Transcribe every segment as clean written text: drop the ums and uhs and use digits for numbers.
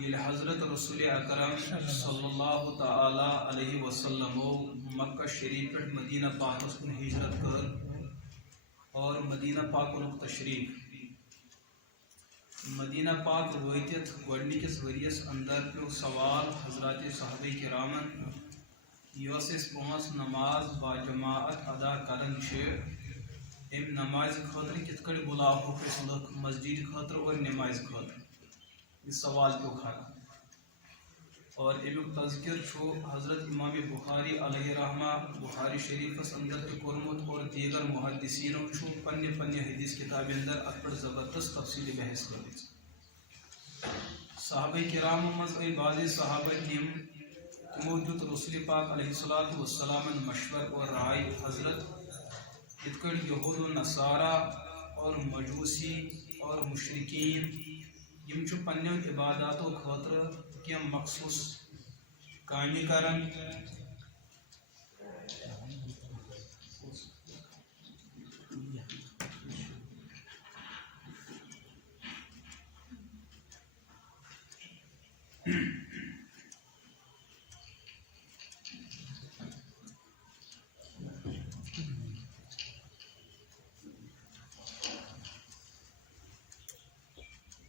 یل حضرت رسول اکرم صلی اللہ تعالی علیہ وسلم مکہ شریف پہ مدینہ پاک کن ہجرت کر اور مدینہ پاک تشریف مدینہ پاک واتت گۄڈنِکِس ؤریَس اندر پیو سوال حضرات صحابہ کرامن یۄس أسۍ پانٛژھ نماز با جماعت ادا کران ام نماز خاطر کت کڑ بلاو لکھ مسجد خاطر اور نماز خاطر یہ سوال پیو کھڑا اور امیک تذکر چھو حضرت امام بخاری علیہ رحمہ بخاری شریفس اندر تہ کورمت اور دیگر محدثینو چھو پنہ پنہ حدیث کتاب اندر ات پر زبردست تفصیلی بحث کرمژ صحابہ کرام مز ای بعض صحابہ تمو دیت رسول پاک علیہ الصلوۃ والسلام مشور اور رائے حضرت یت کڑ یہود و نصارہ اور مجوسی اور مشرکین یم چھو پنیو عباداتو خاطر کیا مخصوص کامی کرن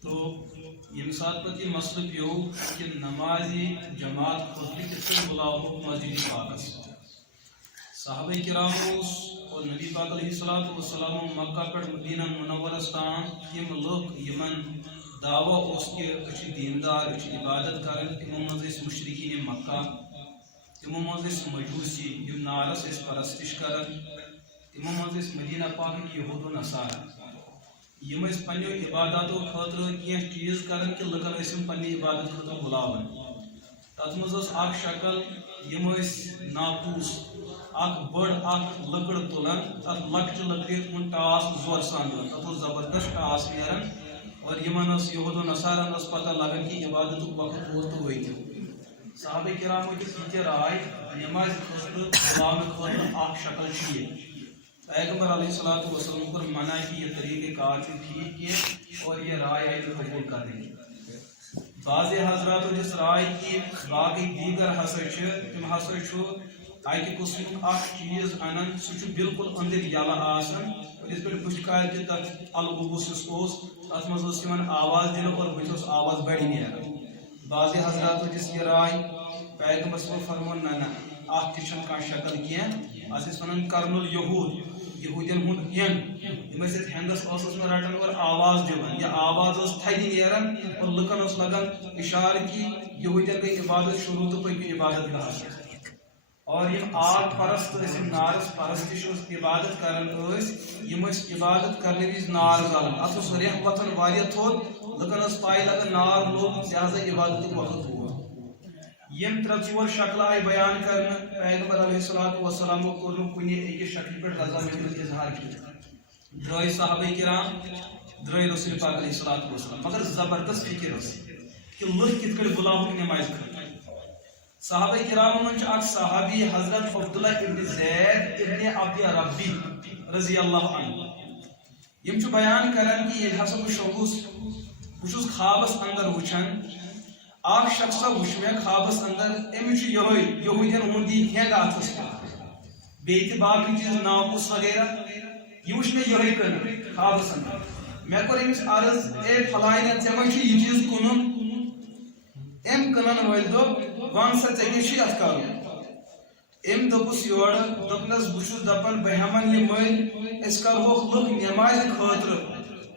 تو یم سات پتہ یہ مسئلہ پیو کہ نمازی جماعت خاطر کتنے بلاو مسجد پاکس صحابہ کرام اور نبی پاک علیہ الصلوۃ والسلام مکہ پہ مدینہ منورس تام یم لوگ یمن دعویٰ اس کہ اچھ دیندار اچھ عبادت کرن تمو مز مشرکین مکہ تمو مز مجوسی یم نارس اس پرستش کرن تمو مز مدینہ پاک یہود و نصارہ یم پنو عباداتو خاطر کی چیز کرن کہ لکن اسم پنہ عبادت خاطر بلاون تت مز اخ شکل یم ناپوس اخ بڑ اخ لکڑ تلان تک لکچہ لکڑ ان ٹاس زور سان تک زبردست ٹاس نیران اور یمن یہود و نصارن پتہ لگان کہ عبادت وقت ووت تو ویت صحابہ کرام یہ رائے نماز خاطر بلاون خاطر اخ شکل چھ پیغمبر علیہ الصلوۃ والسلام پر منع کی یہ طریقہ کار ٹھیک کیا اور یہ رائے ہے قبول کرنے بعض حضرات جس رائے کی باقی دیگر ہسا تم ہسا اکہ قسم اخ چیز انان سہ بالکل اندر یلہ آسان اور اس پہ بشکار کہ تک الگوبس تر مز آواز دن اور بتس آواز بڑی نیران بعض حضرات جس یہ رائے پیغمبر صلی فرمون نہ اخ تہ کھانا شکل کی ونان کرن الیہود یہودین ہند یم ہندس رٹان اور آواز دان یہ آواز تھدی نیران اور لکن لگان اشارہ کہ یہودین گئی عبادت شروع تو پکو عبادت گاہ اور یم آگ پرست نارس پرستش عبادت کران یم عبادت کرنے وز نار زالان ات ریح وتھان واریاہ تھوٚد لکن پاے لگان نار لوگ لہذا عبادت وقت ہوا یم ترے ژور شکل آئی بیان کرنا پیغمبر علیہ الصلوۃ والسلام کور کنے اکس شکل پہ رضامندی اظہار کیا درائے صحابہ کرام درائے رسول پاک علیہ الصلوۃ والسلام مگر زبردست فکر اس کہ لوگ کت کڑ بلاو نماز خاطر صحابہ کرام من اخ صحابی حضرت عبداللہ ابن زید ابن عبد ربی رضی اللہ عنہ یم بیان کران کہ یہ ہسا بہت خوابس اندر وچھان اخ شخص وچھ مے خوابس اندر امچ یہودین ہندی ہینگ اتھس بیت باقی چیز ناقوس وغیرہ یہ وچھ مے یہ کن خوابس اندر میں کور امس عرض اے فلائن ژے ما چھ یہ چیز کنن ام کنن ول دو وان سا ژے چھ ات کرن ام دپس یور دپنس بچ دپن بہ ہمن یہ مل اس کرو لوگ نماز خاطر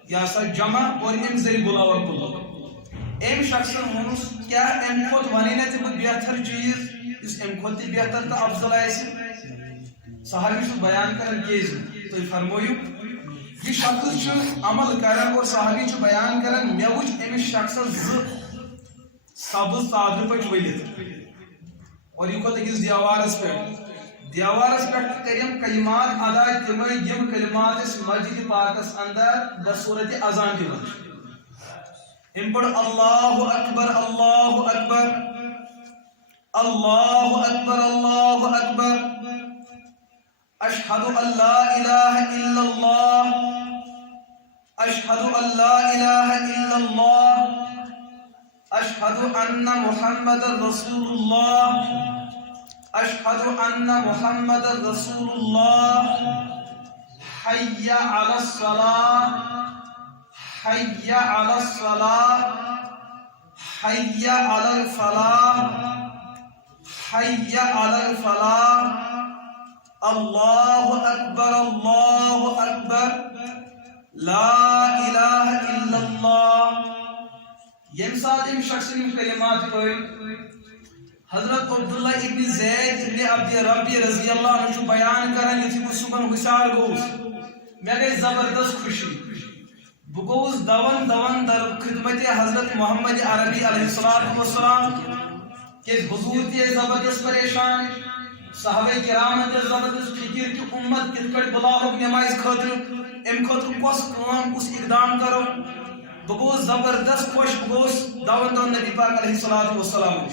یا سا جمع اور ام ذریعہ بلاور بلو ام شخص ونس کیا ام کھت ونی نا ژے بہتر چیز اس ام کھت تہ بہتر تو افضل آسہ صحابی چھ بیان کران کیز تھی فرمویو یہ شخص عمل کران اور صحابی چھ بیان کران مے وچھ امس شخص سبز تادر پہ ولت اور یہ کھت أکس دیوارس پہ کریم کلمات ادا تم یم کلمات اس مسجد پاکس اندر بصورت اذان دِوان ام پڑھ اللہ اکبر اللہ اکبر اللہ اکبر اللہ اکبر اشہد ان لا الہ الا اللہ اشہد ان لا الہ الا اللہ اشہد اشہد ان محمد رسول اللہ اشہد ان محمد رسول اللہ حی علی الصلاۃ حی علی الصلاۃ حی علی الفلاح حی علی الفلاح اللہ اکبر لا الہ الا اللہ. یم سات ام شخص کلمات پڑھ حضرت عبداللہ ابن زید ابن عبد ربی رضی اللہ عنہ بیان کران یتھی بہ صبح حشار گوس مے گئی زبردست خوشی بہ گوس دون در خدمت حضرت محمد عربی علیہ السلام کہ حضور تے زبردست پریشان صحابہ کرام تے زبردست فکر کہ امت کت کٹ بلاو نماز خاطر ام خاطر کس کام کس اقدام کرو بہ گوس زبردست خوش بہ گوس دون نبی پاک علیہ السلام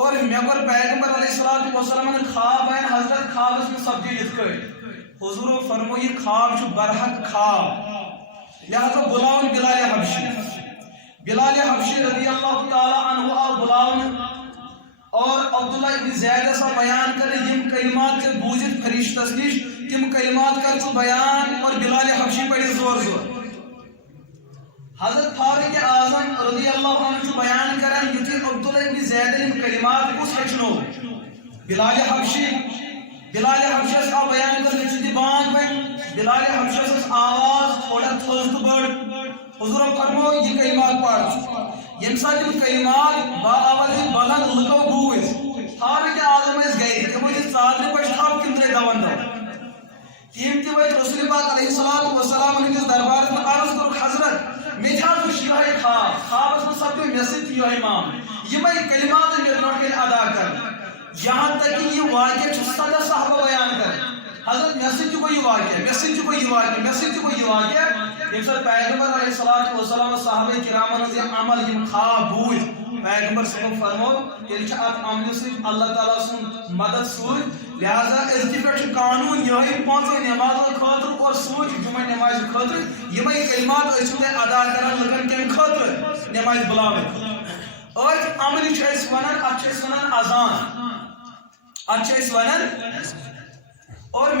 اور مے کور پیغمبر علیہ السلام خواب بیان حضرت خوابس میں سبدی یت کٹ حضور فرموئی خواب چھ برحق خواب لہذا بلاون بلال حبشی رضی اللہ تعالی عنہ آ بلاون اور عبداللہ ابن زید سا بیان کرے یم کلمات کے بوجھت فرشتس نش تم کلمات کر چھ بیان اور بلال حبشی پڑھی زور حضرت فاروق اعظم رضی اللہ عنہ بیان کران یتھی عبداللہ ابن زید یم کلمات کس ہچنو بلال حبشی سا بیان کر یتھی بانگ پہ بلال حبشی سے آواز تھوڑا تھوز تو بڑ حضور فرمو یہ کلمات پڑھ یم ساتھ یم کلمات با آواز بلند لکو بوز فاروق اعظم اس گئی کہ مجھے صادر پہ شخاب کم ترے دوان دو تیم تی ویت رسول پاک علیہ السلام علیہ دربار میں عرض کرو حضرت میں جہاں تو شیعہ خواب اس میں سب کو میسج تھی امام یہ میں کلمات میں نوٹ کے ادا کر یہاں تک کہ یہ واقعہ چھتا صحابہ بیان کر حضرت میسج کو یہ واقعہ یہ سر پیغمبر علیہ السلام صحابہ کرام نے عمل یہ خواب بوجھ پیغمبر صلی اللہ علیہ وسلم کہ یہ آپ عمل سے اللہ تعالیٰ سن مدد سوچ لہذا اس کی پر قانون یہ پانچ نماز خاطر اور سوچ جمعہ نماز خاطر یہ میں کلمات اسے ادا کرن لگن کے خاطر نماز بلاوے اور عمل چھ ونن اچھے ونن اذان اچھے ونن اور